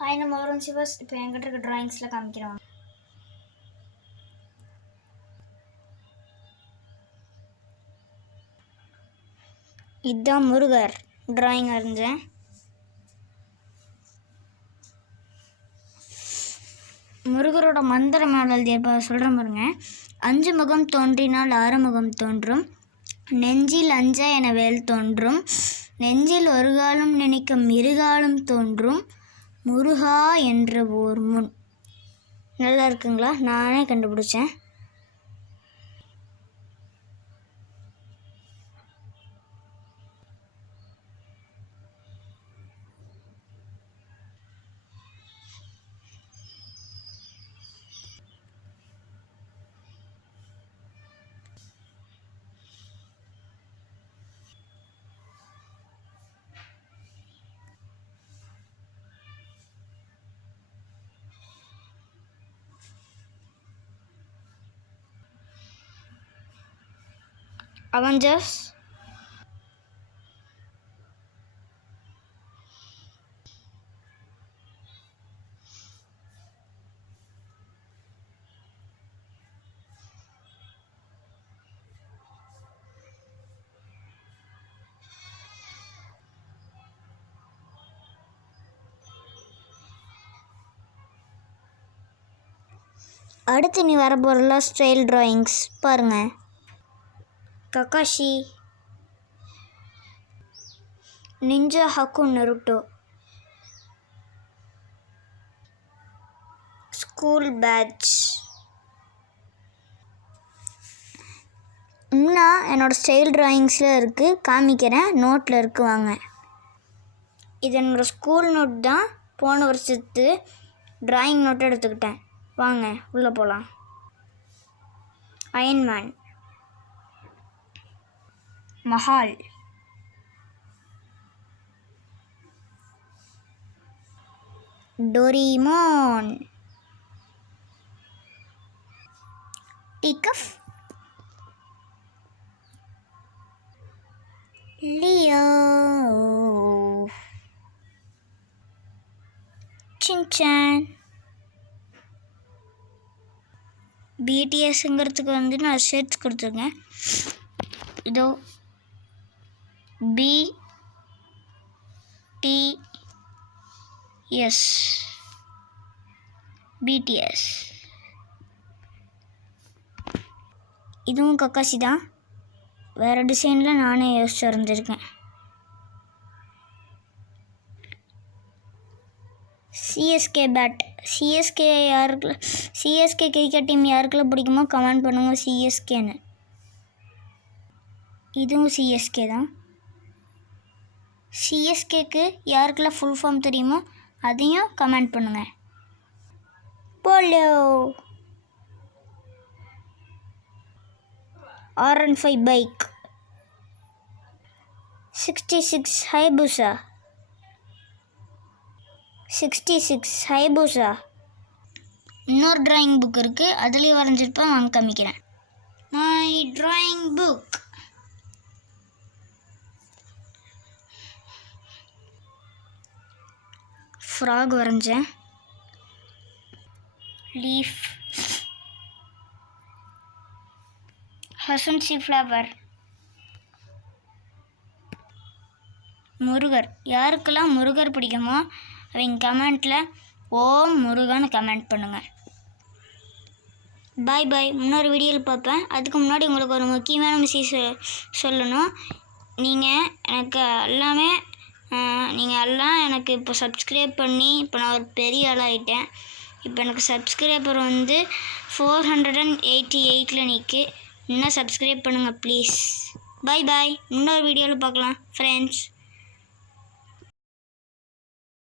Hi, நம்ம வரும் சிவஸ். இப்போ என்கிட்ட இருக்க ட்ராயிங்ஸில் காமிக்கிறோம். இதுதான் முருகர் ட்ராயிங் வரைஞ்சேன். முருகரோட மந்திர மாடல் இப்போ சொல்கிறேன் பாருங்க. 5 முகம் தோன்றினால் 6 முகம் தோன்றும், நெஞ்சில் அஞ்ச என வேல் தோன்றும், நெஞ்சில் ஒரு காலம் நினைக்கும் இருகாலம் தோன்றும், முருகா என்ற ஓர் முன். நல்லா இருக்குங்களா? நானே கண்டுபிடிச்சேன். அவெஞ்சர்ஸ், அடுத்து நீ வர போகிறலாம் ஸ்டைல் ட்ராயிங்ஸ் பாருங்கள். ககாஷி, நிஞ்சா ஹக்கு நருட்டோ, ஸ்கூல் பேட்ச். இன்னும் என்னோடய ஸ்டைல் ட்ராயிங்ஸில் இருக்குது, காமிக்கிறேன். நோட்டில் இருக்கு, வாங்க. இது என்னோடய ஸ்கூல் நோட் தான். போன வருஷத்து ட்ராயிங் நோட்டை எடுத்துக்கிட்டேன். வாங்க உள்ளே போகலாம். அயன்மேன், மஹால், டோரிமோன், டிகஃப், லியோ, சின்சான். பிடிஎஸ்ங்கிறதுக்கு வந்து நான் ஷர்ட்ஸ் கொடுத்துருக்கேன். இதோ BTS, BTS. இதுவும் கக்காசி தான். வேறு டிசைனில் நானே யோசிச்சு வரைஞ்சிருக்கேன். CSK bat. CSK cricket team யாருக்கெல்லாம் பிடிக்குமோ கமெண்ட் பண்ணுங்கள் சிஎஸ்கேன்னு. இதுவும் சிஎஸ்கே தான். சிஎஸ்கேக்கு யாருக்கெல்லாம் ஃபுல் ஃபார்ம் தெரியுமோ அதையும் கமெண்ட் பண்ணுங்கள். Polo, R15 bike, 66 Hayabusa, 66 Hayabusa. இன்னொரு ட்ராயிங் புக் இருக்குது, அதுலேயும் வரைஞ்சிருப்பேன். வாங்க காமிக்கிறேன். My drawing book. ஃப்ராக் வரைஞ்சேன். லீஃப், ஹசன்சி ஃப்ளவர், முருகர். யாருக்கெல்லாம் முருகர் பிடிக்குமோ அவங்க கமெண்ட்டில் ஓம் முருகன்னு கமெண்ட் பண்ணுங்கள். பாய் பாய். இன்னொரு வீடியோவில் பார்ப்பேன். அதுக்கு முன்னாடி உங்களுக்கு ஒரு முக்கியமான மெசேஜ் சொல்லணும். நீங்கள் எல்லாம் எனக்கு இப்போ சப்ஸ்கிரைப் பண்ணி இப்போ நான் ஒரு பெரிய ஆளாகிட்டேன். இப்போ எனக்கு சப்ஸ்கிரைபர் வந்து 488 நிற்கு. இன்னும் சப்ஸ்கிரைப் பண்ணுங்கள் ப்ளீஸ். பாய் பாய். இன்னொரு வீடியோவில் பார்க்கலாம் ஃப்ரெண்ட்ஸ்.